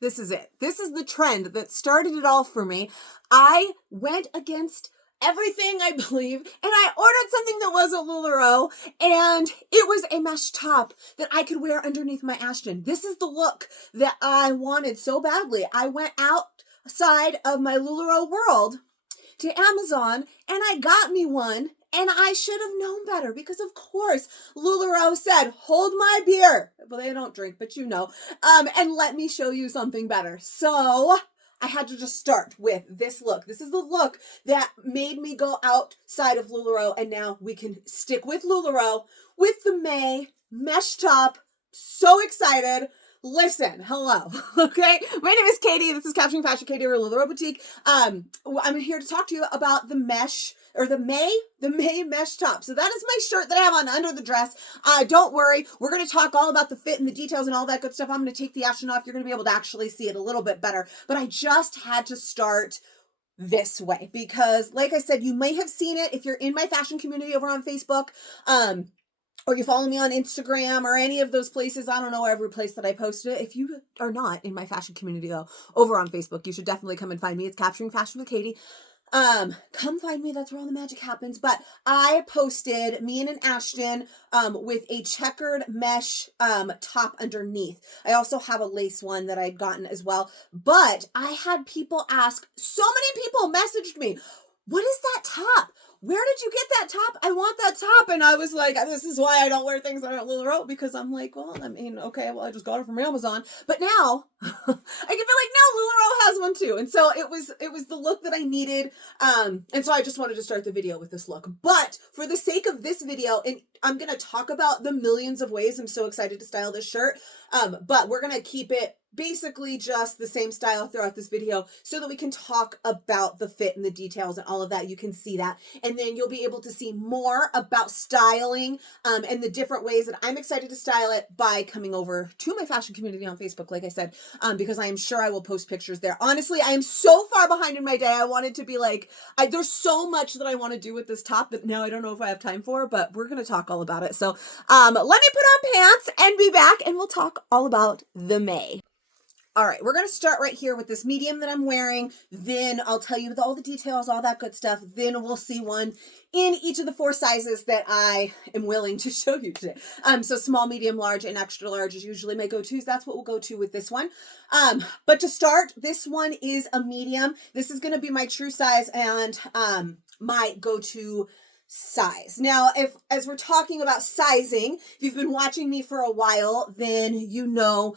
This is it. This is the trend that started it all for me. I went against everything, I believe, and I ordered something that wasn't LuLaRoe, and it was a mesh top that I could wear underneath my Ashton. This is the look that I wanted so badly. I went outside of my LuLaRoe world to Amazon, and I got me one. And I should have known better because, of course, LuLaRoe said, hold my beer. Well, they don't drink, but you know. And let me show you something better. So I had to just start with this look. This is the look that made me go outside of LuLaRoe. And now we can stick with LuLaRoe with the May mesh top. So excited. Listen, hello. Okay. My name is Katie. This is Capturing Fashion Katie or LuLaRoe Boutique. I'm here to talk to you about the mesh or the May mesh top. So that is my shirt that I have on under the dress. Don't worry. We're going to talk all about the fit and the details and all that good stuff. I'm going to take the Ashton off. You're going to be able to actually see it a little bit better. But I just had to start this way because, like I said, you may have seen it if you're in my fashion community over on Facebook. Or you follow me on Instagram or any of those places. I don't know every place that I post it. If you are not in my fashion community though, over on Facebook, you should definitely come and find me. It's Capturing Fashion with Katie. Come find me. That's where all the magic happens. But I posted me in an Ashton with a checkered mesh top underneath. I also have a lace one that I'd gotten as well. But I had people ask, so many people messaged me, what is that top? Where did you get that top? I want that top. And I was like, this is why I don't wear things that aren't LuLaRoe, because I'm like, well, I mean, okay, well, I just got it from Amazon. But now I can be like, no, LuLaRoe has one too. And so it was the look that I needed. And so I just wanted to start the video with this look. But for the sake of this video, and I'm going to talk about the millions of ways I'm so excited to style this shirt. But we're going to keep it basically just the same style throughout this video so that we can talk about the fit and the details and all of that. You can see that. And then you'll be able to see more about styling and the different ways that I'm excited to style it by coming over to my fashion community on Facebook, like I said, because I am sure I will post pictures there. Honestly, I am so far behind in my day. I wanted to be like, there's so much that I want to do with this top that now I don't know if I have time for, but we're going to talk all about it. So let me put on pants and be back and we'll talk all about the May. All right, we're going to start right here with this medium that I'm wearing. Then I'll tell you all the details, all that good stuff. Then we'll see one in each of the 4 sizes that I am willing to show you today. So small, medium, large, and extra large is usually my go-tos. That's what we'll go to with this one. But to start, this one is a medium. This is going to be my true size and my go-to size. Now, as we're talking about sizing, if you've been watching me for a while, then you know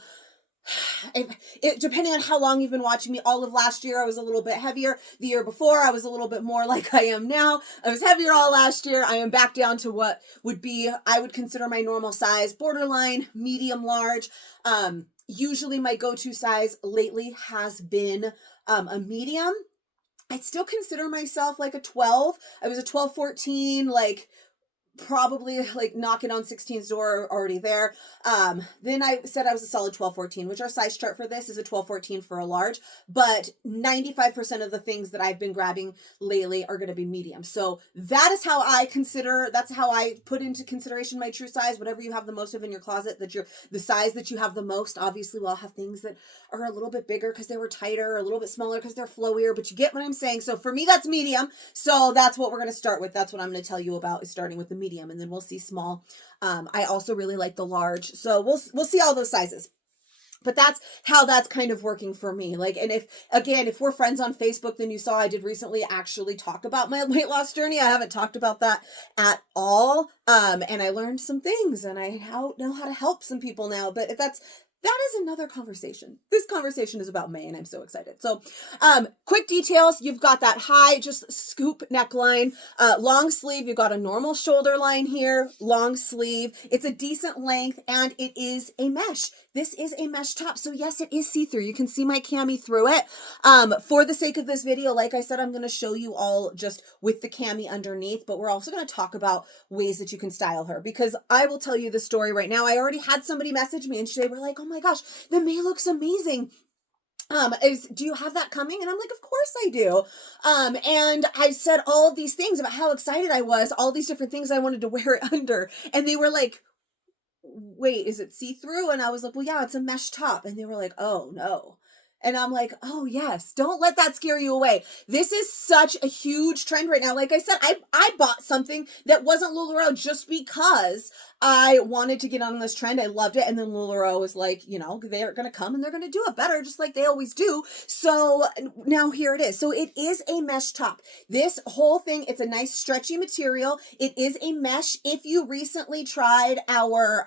depending on how long you've been watching me, all of last year I was a little bit heavier. The year before I was a little bit more like I am now. I was heavier all last year. I am back down to what I would consider my normal size, borderline medium large. Usually my go-to size lately has been a medium. I still consider myself like a 12. I was a 12, 14, like probably like knocking on 16's door already there. Then I said I was a solid 12, 14, which our size chart for this is a 12, 14 for a large, but 95% of the things that I've been grabbing lately are going to be medium. So that's how I put into consideration my true size. Whatever you have the most of in your closet, the size that you have the most. Obviously we'll have things that are a little bit bigger because they were tighter, or a little bit smaller because they're flowier, but you get what I'm saying. So for me, that's medium. So that's what we're going to start with. That's what I'm going to tell you about, is starting with the medium, and then we'll see small. I also really like the large. So we'll see all those sizes. But that's how that's kind of working for me. Like, and if we're friends on Facebook, then you saw I did recently actually talk about my weight loss journey. I haven't talked about that at all. And I learned some things, and I know how to help some people now. But that is another conversation. This conversation is about May, and I'm so excited. So, quick details. You've got that high, just scoop neckline, long sleeve. You've got a normal shoulder line here, long sleeve. It's a decent length, and it is a mesh. This is a mesh top. So yes, it is see-through. You can see my cami through it. For the sake of this video, like I said, I'm going to show you all just with the cami underneath, but we're also going to talk about ways that you can style her, because I will tell you the story right now. I already had somebody message me and they were like, oh my gosh, the May looks amazing. Do you have that coming? And I'm like, of course I do. And I said all of these things about how excited I was, all these different things I wanted to wear it under. And they were like, wait, is it see-through? And I was like, well, yeah, it's a mesh top. And they were like, oh no. And I'm like, oh yes, don't let that scare you away. This is such a huge trend right now. Like I said, I bought something that wasn't LuLaRoe just because I wanted to get on this trend. I loved it. And then LuLaRoe was like, you know, they're going to come and they're going to do it better, just like they always do. So now here it is. So it is a mesh top. This whole thing, it's a nice stretchy material. It is a mesh. If you recently tried our,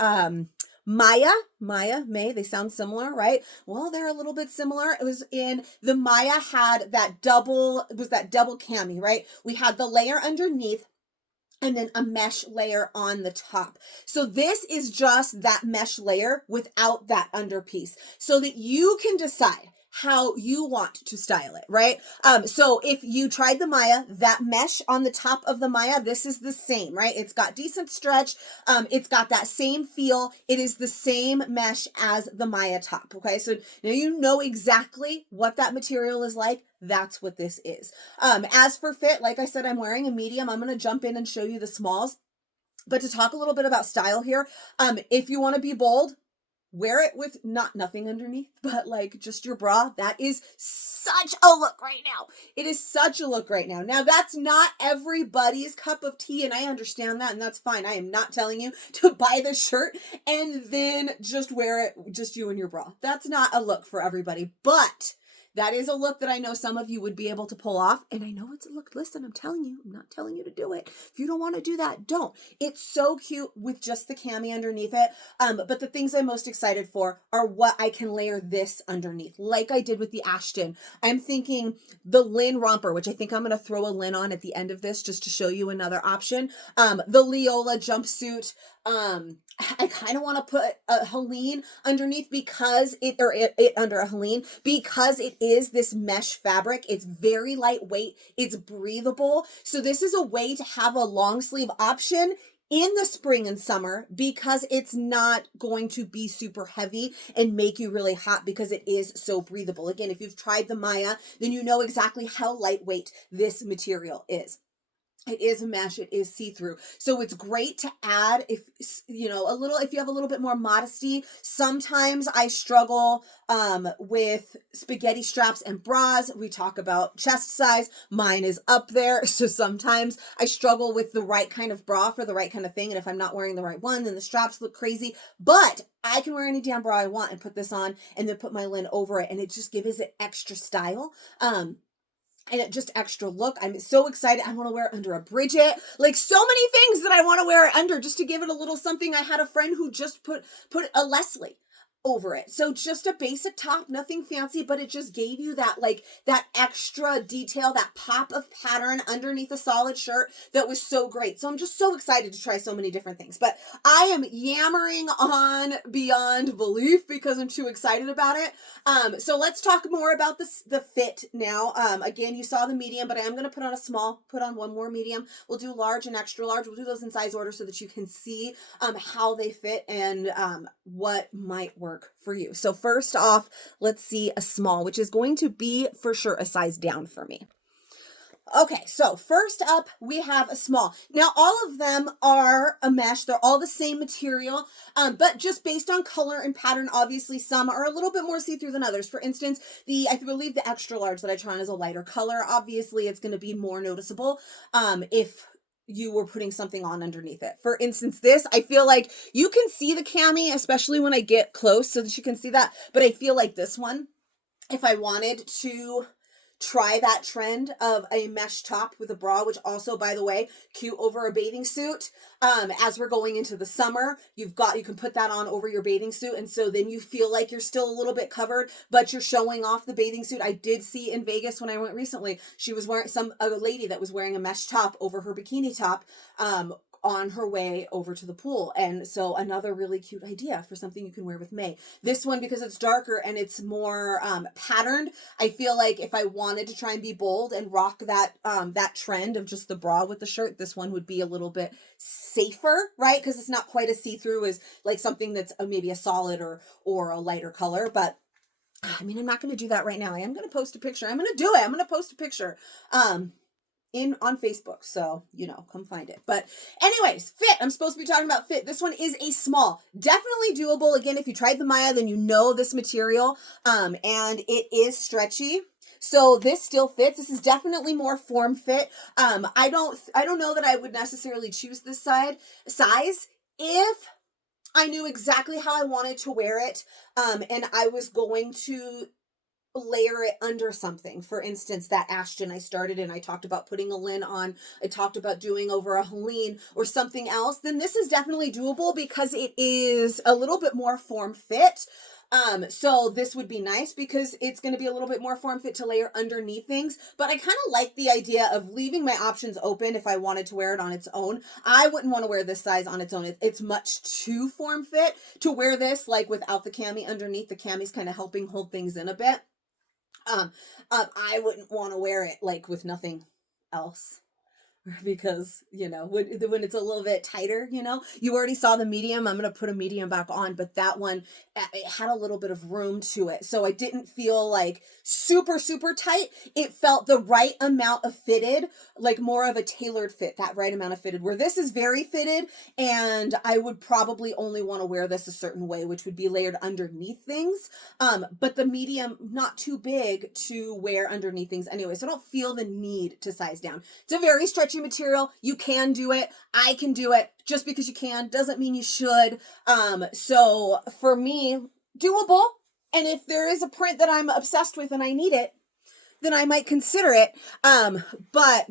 May, they sound similar, right? Well, they're a little bit similar. It was in the Maya had that double, it was that double cami, right? We had the layer underneath and then a mesh layer on the top. So this is just that mesh layer without that under piece so that you can decide how you want to style it, right? So if you tried the Maya, that mesh on the top of the Maya, this is the same, right? It's got decent stretch. It's got that same feel. It is the same mesh as the Maya top, okay? So now you know exactly what that material is like. That's what this is. As for fit, like I said, I'm wearing a medium. I'm going to jump in and show you the smalls. But to talk a little bit about style here, if you want to be bold, wear it with nothing underneath, but like just your bra. That is such a look right now. It is such a look right now. Now, that's not everybody's cup of tea, and I understand that, and that's fine. I am not telling you to buy the shirt and then just wear it, just you and your bra. That's not a look for everybody, but that is a look that I know some of you would be able to pull off. And I know it's a look. Listen, I'm telling you, I'm not telling you to do it. If you don't want to do that, don't. It's so cute with just the cami underneath it. But the things I'm most excited for are what I can layer this underneath, like I did with the Ashton. I'm thinking the Lynn romper, which I think I'm going to throw a Lynn on at the end of this just to show you another option. The Leola jumpsuit. I kind of want to put a Helene underneath because it under a Helene because it is this mesh fabric. It's very lightweight. It's breathable. So this is a way to have a long sleeve option in the spring and summer because it's not going to be super heavy and make you really hot because it is so breathable. Again, if you've tried the Maya, then you know exactly how lightweight this material is. It is a mesh, it is see-through. So it's great to add if, you know, if you have a little bit more modesty. Sometimes I struggle with spaghetti straps and bras. We talk about chest size. Mine is up there. So sometimes I struggle with the right kind of bra for the right kind of thing. And if I'm not wearing the right one, then the straps look crazy. But I can wear any damn bra I want and put this on and then put my linen over it. And it just gives it extra style. And it just extra look. I'm so excited. I want to wear it under a Bridget. Like so many things that I want to wear it under just to give it a little something. I had a friend who just put a Leslie over it. So just a basic top, nothing fancy, but it just gave you that that extra detail, that pop of pattern underneath a solid shirt that was so great. So I'm just so excited to try so many different things. But I am yammering on beyond belief because I'm too excited about it. So let's talk more about the fit now. Again, you saw the medium, but I am going to put on a small, put on one more medium. We'll do large and extra large. We'll do those in size order so that you can see how they fit and what might work for you. So first off, let's see a small, which is going to be for sure a size down for me. Okay, so first up, we have a small. Now, all of them are a mesh. They're all the same material, but just based on color and pattern, obviously some are a little bit more see-through than others. For instance, I believe the extra large that I try on is a lighter color. Obviously, it's going to be more noticeable if you were putting something on underneath it. For instance, this, I feel like you can see the cami, especially when I get close so that you can see that. But I feel like this one, if I wanted to try that trend of a mesh top with a bra, which also, by the way, cute over a bathing suit. As we're going into the summer, you can put that on over your bathing suit. And so then you feel like you're still a little bit covered, but you're showing off the bathing suit. I did see in Vegas when I went recently, she was wearing a lady that was wearing a mesh top over her bikini top, on her way over to the pool. And so another really cute idea for something you can wear with May. This one, because it's darker and it's more patterned, I feel like if I wanted to try and be bold and rock that trend of just the bra with the shirt, this one would be a little bit safer, right? Because it's not quite as see-through as like something that's maybe a solid or a lighter color. But I mean, I'm not going to do that right now. I am going to post a picture. I'm going to do it. I'm going to post a picture. on Facebook. So, you know, come find it. But anyways, fit. I'm supposed to be talking about fit. This one is a small. Definitely doable. Again, if you tried the Maya, then you know this material. And it is stretchy. So this still fits. This is definitely more form fit. I don't know that I would necessarily choose this size if I knew exactly how I wanted to wear it. And I was going to layer it under something. For instance, that Ashton I started and I talked about putting a lin on, I talked about doing over a Helene or something else, then this is definitely doable because it is a little bit more form fit. So this would be nice because it's going to be a little bit more form fit to layer underneath things, but I kind of like the idea of leaving my options open if I wanted to wear it on its own. I wouldn't want to wear this size on its own. It's much too form fit to wear this like without the cami underneath. The cami's kind of helping hold things in a bit. I wouldn't want to wear it like with nothing else because, you know, when it's a little bit tighter, you know, you already saw the medium. I'm going to put a medium back on, but that one, it had a little bit of room to it. So I didn't feel like super, super tight. It felt the right amount of fitted, like more of a tailored fit, that right amount of fitted, where this is very fitted. And I would probably only want to wear this a certain way, which would be layered underneath things. But the medium, not too big to wear underneath things anyway. So I don't feel the need to size down. It's a very stretchy material. You can do it. I can do it. Just because you can doesn't mean you should. So for me, doable. And if there is a print that I'm obsessed with and I need it, then I might consider it. But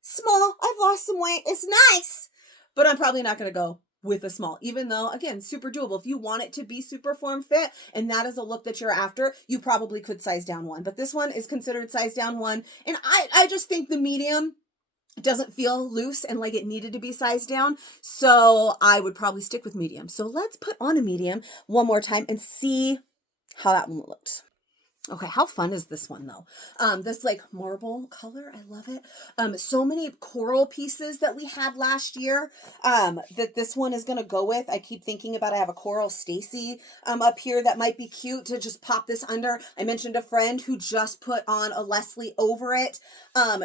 small, I've lost some weight. It's nice, but I'm probably not going to go with a small, even though, again, super doable. If you want it to be super form fit and that is a look that you're after, you probably could size down one. But this one is considered size down one. And I just think the medium doesn't feel loose and like it needed to be sized down. So I would probably stick with medium. So let's put on a medium one more time and see how that one looks. Okay, how fun is this one though? This like marble color, I love it. So many coral pieces that we had last year that this one is gonna go with. I keep thinking about, I have a coral Stacy up here that might be cute to just pop this under. I mentioned a friend who just put on a Leslie over it.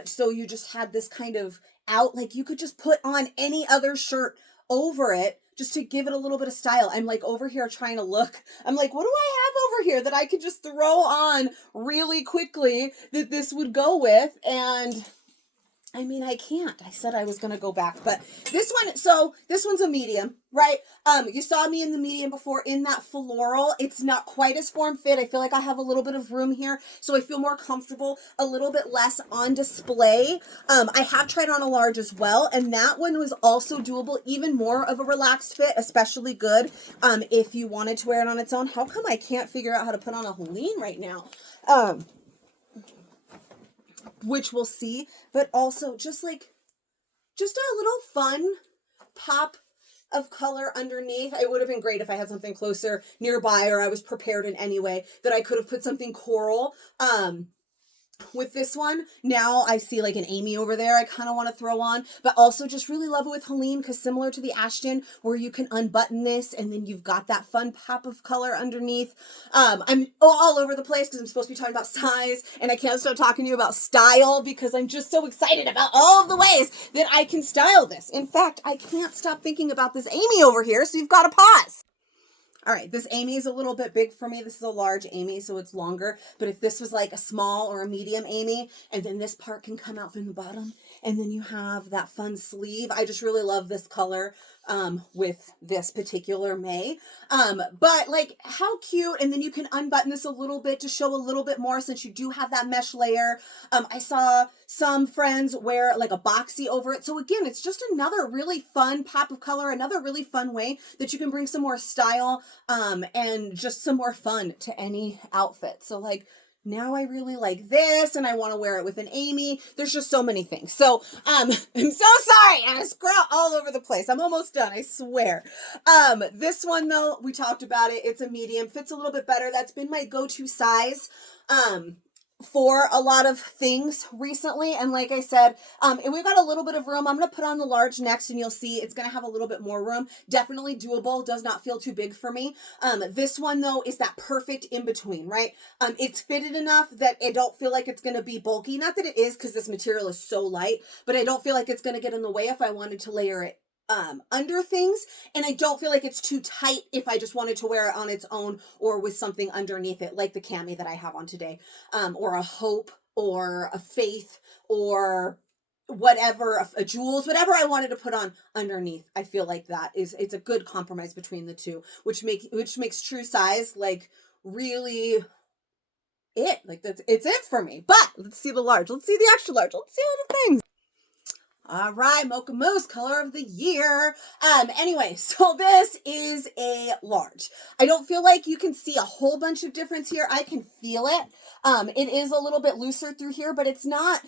So you just had this kind of out, like you could just put on any other shirt over it just to give it a little bit of style. I'm like over here trying to look. I'm like, what do I have over here that I could just throw on really quickly that this would go with? And I mean, I can't. I said I was going to go back, but this one, so this one's a medium, right? You saw me in the medium before in that floral. It's not quite as form fit. I feel like I have a little bit of room here, so I feel more comfortable, a little bit less on display. I have tried on a large as well, and that one was also doable, even more of a relaxed fit, especially good if you wanted to wear it on its own. How come I can't figure out how to put on a Helene right now? Which we'll see, but also just a little fun pop of color underneath. It would have been great if I had something closer nearby or I was prepared in any way that I could have put something coral. With this one, now I see like an Amy over there I kind of want to throw on, but also just really love it with Helene because similar to the Ashton where you can unbutton this and then you've got that fun pop of color underneath. I'm all over the place because I'm supposed to be talking about size and I can't stop talking to you about style because I'm just so excited about all of the ways that I can style this. In fact, I can't stop thinking about this Amy over here, so you've got to pause. All right, this Amy is a little bit big for me. This is a large Amy, so it's longer. But if this was like a small or a medium Amy, and then this part can come out from the bottom, and then you have that fun sleeve. I just really love this color with this particular May. But like how cute, and then you can unbutton this a little bit to show a little bit more since you do have that mesh layer. I saw some friends wear like a boxy over it. So again, it's just another really fun pop of color, another really fun way that you can bring some more style and just some more fun to any outfit. So like now I really like this and I want to wear it with an Amy. There's just so many things. So I'm so sorry. I scroll all over the place. I'm almost done, I swear. This one though, we talked about it. It's a medium, fits a little bit better. That's been my go-to size. for a lot of things recently. And like I said, and we've got a little bit of room. I'm going to put on the large next and you'll see it's going to have a little bit more room. Definitely doable. Does not feel too big for me. This one though is that perfect in between, right? It's fitted enough that I don't feel like it's going to be bulky. Not that it is, because this material is so light, but I don't feel like it's going to get in the way if I wanted to layer it under things, and I don't feel like it's too tight if I just wanted to wear it on its own or with something underneath it, like the cami that I have on today, or a hope or a faith or whatever, a jewels, whatever I wanted to put on underneath. I feel like it's a good compromise between the two, which makes true size like really it's it for me. But let's see the large, let's see the extra large, let's see all the things. All right, Mocha Mousse, color of the year. Anyway, so this is a large. I don't feel like you can see a whole bunch of difference here. I can feel it. It is a little bit looser through here, but it's not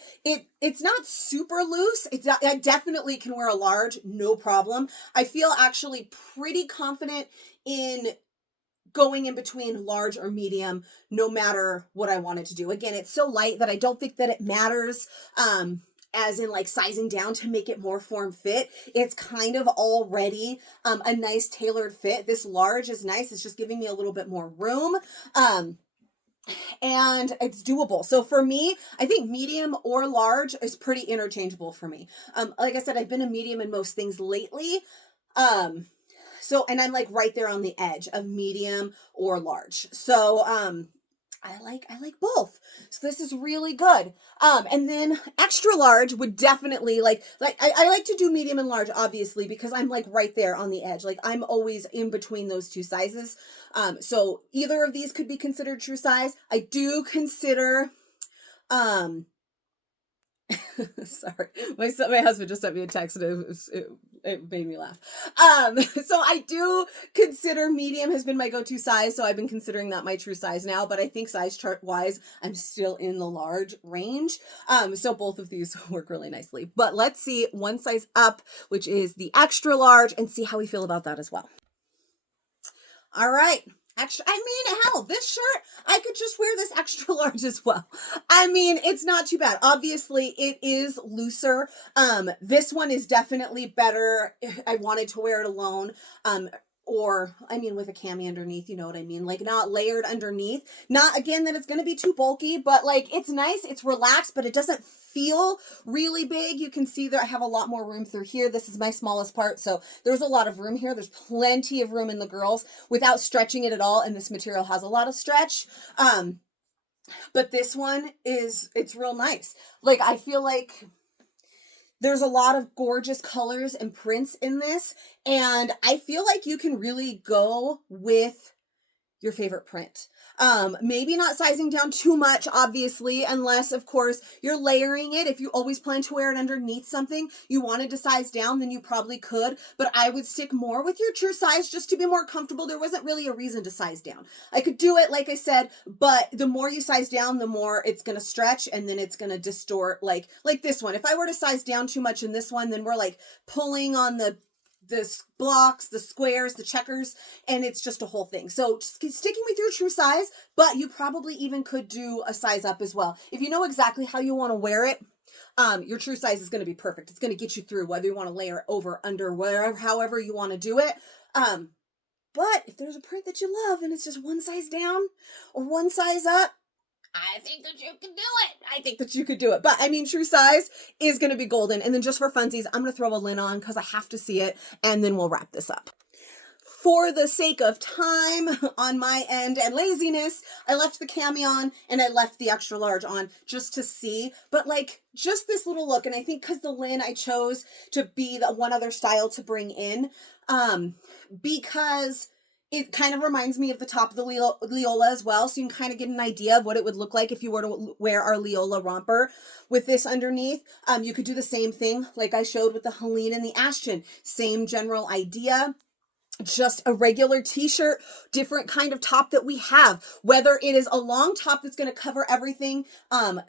super loose. I definitely can wear a large, no problem. I feel actually pretty confident in going in between large or medium, no matter what I wanted to do. Again, it's so light that I don't think that it matters. As in like sizing down to make it more form fit. It's kind of already a nice tailored fit. This large is nice. It's just giving me a little bit more room. And it's doable. So for me, I think medium or large is pretty interchangeable for me. Like I said, I've been a medium in most things lately. And I'm like right there on the edge of medium or large. So, I like both. So this is really good. And then extra large would definitely I like to do medium and large, obviously, because I'm like right there on the edge. Like I'm always in between those two sizes. So either of these could be considered true size. I do consider, sorry, my husband just sent me a text and it made me laugh. So I do consider medium has been my go-to size, so I've been considering that my true size now, but I think size chart wise, I'm still in the large range. So both of these work really nicely. But let's see one size up, which is the extra large, and see how we feel about that as well. All right. Extra, hell, this shirt, I could just wear this extra large as well. I mean, it's not too bad. Obviously, it is looser. This one is definitely better if I wanted to wear it alone. Or, with a cami underneath, you know what I mean? Like, not layered underneath. Not, again, that it's going to be too bulky, but, like, it's nice. It's relaxed, but it doesn't feel really big. You can see that I have a lot more room through here. This is my smallest part, so there's a lot of room here. There's plenty of room in the girls without stretching it at all, and this material has a lot of stretch. But this one it's real nice. Like, I feel like there's a lot of gorgeous colors and prints in this, and I feel like you can really go with your favorite print. Maybe not sizing down too much, obviously, unless, of course, you're layering it. If you always plan to wear it underneath something, you wanted to size down, then you probably could, but I would stick more with your true size just to be more comfortable. There wasn't really a reason to size down. I could do it, like I said, but the more you size down, the more it's going to stretch, and then it's going to distort, like this one. If I were to size down too much in this one, then we're like pulling on the blocks, the squares, the checkers, and it's just a whole thing. So just sticking with your true size, but you probably even could do a size up as well. If you know exactly how you want to wear it, your true size is going to be perfect. It's going to get you through whether you want to layer it over, under, wherever, however you want to do it. But if there's a print that you love and it's just one size down or one size up, I think that you can do it. I think that you could do it. But true size is going to be golden. And then just for funsies, I'm going to throw a lin on because I have to see it. And then we'll wrap this up. For the sake of time on my end and laziness, I left the cami on and I left the extra large on just to see. But just this little look. And I think because the lin I chose to be the one other style to bring in, because it kind of reminds me of the top of the Leola as well. So you can kind of get an idea of what it would look like if you were to wear our Leola romper with this underneath. You could do the same thing like I showed with the Helene and the Ashton. Same general idea. just a regular t-shirt, different kind of top that we have, whether it is a long top that's going to cover everything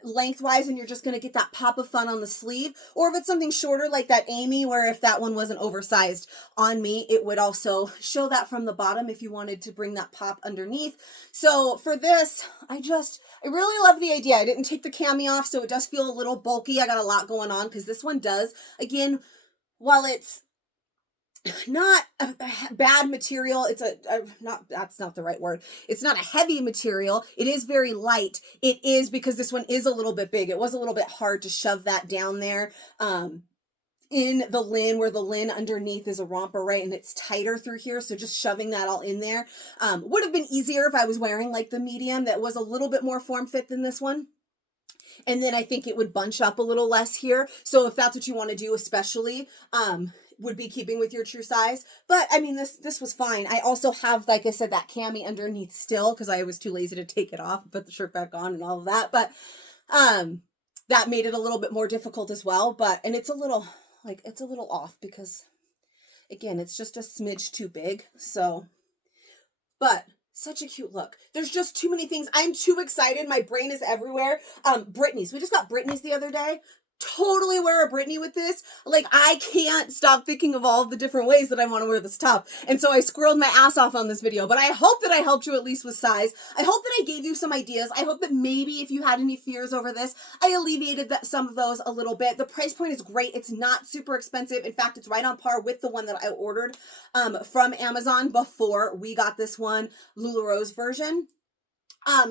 lengthwise and you're just going to get that pop of fun on the sleeve, or if it's something shorter like that Amy, where if that one wasn't oversized on me, it would also show that from the bottom if you wanted to bring that pop underneath. So for this, I really love the idea. I didn't take the cami off, so it does feel a little bulky. I got a lot going on because this one does, again, while it's not a bad material, it's that's not the right word, it's not a heavy material, it is very light. It is because this one is a little bit big. It was a little bit hard to shove that down there in the lin, where the lin underneath is a romper, right, and it's tighter through here, so just shoving that all in there would have been easier if I was wearing like the medium that was a little bit more form fit than this one. And then I think it would bunch up a little less here. So if that's what you want to do, especially, would be keeping with your true size. But I mean, this was fine. I also have, like I said, that cami underneath still, because I was too lazy to take it off, put the shirt back on and all of that. But that made it a little bit more difficult as well. But, and it's a little off because, again, it's just a smidge too big. So, but such a cute look. There's just too many things. I'm too excited. My brain is everywhere. Britney's. We just got Britney's the other day. Totally wear a Britney with this. Like, I can't stop thinking of all the different ways that I want to wear this top. And so I squirreled my ass off on this video, but I hope that I helped you at least with size. I hope that I gave you some ideas. I hope that maybe if you had any fears over this, I alleviated some of those a little bit. The price point is great. It's not super expensive. In fact, it's right on par with the one that I ordered from Amazon before we got this one, LuLaRoe's version.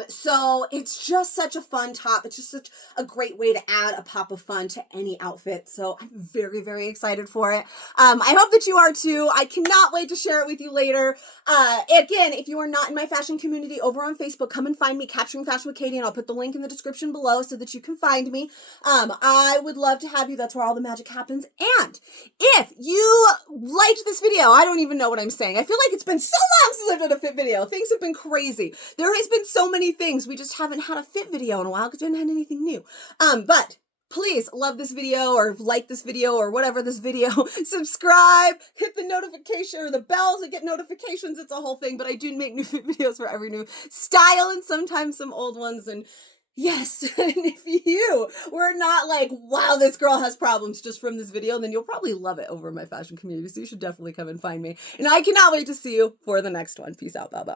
So it's just such a fun top. It's just such a great way to add a pop of fun to any outfit. So I'm very, very excited for it. I hope that you are too. I cannot wait to share it with you later. Again, if you are not in my fashion community over on Facebook, come and find me, Capturing Fashion with Katie, and I'll put the link in the description below so that you can find me. I would love to have you. That's where all the magic happens. And if you liked this video, I don't even know what I'm saying. I feel like it's been so long since I've done a fit video. Things have been crazy. There has been so many things. We just haven't had a fit video in a while because we haven't had anything new. But please love this video or like this video or whatever this video. Subscribe, hit the notification or the bells to get notifications. It's a whole thing, but I do make new fit videos for every new style and sometimes some old ones. And yes, and if you were not like, wow, this girl has problems just from this video, then you'll probably love it over in my fashion community. So you should definitely come and find me. And I cannot wait to see you for the next one. Peace out, bye bye.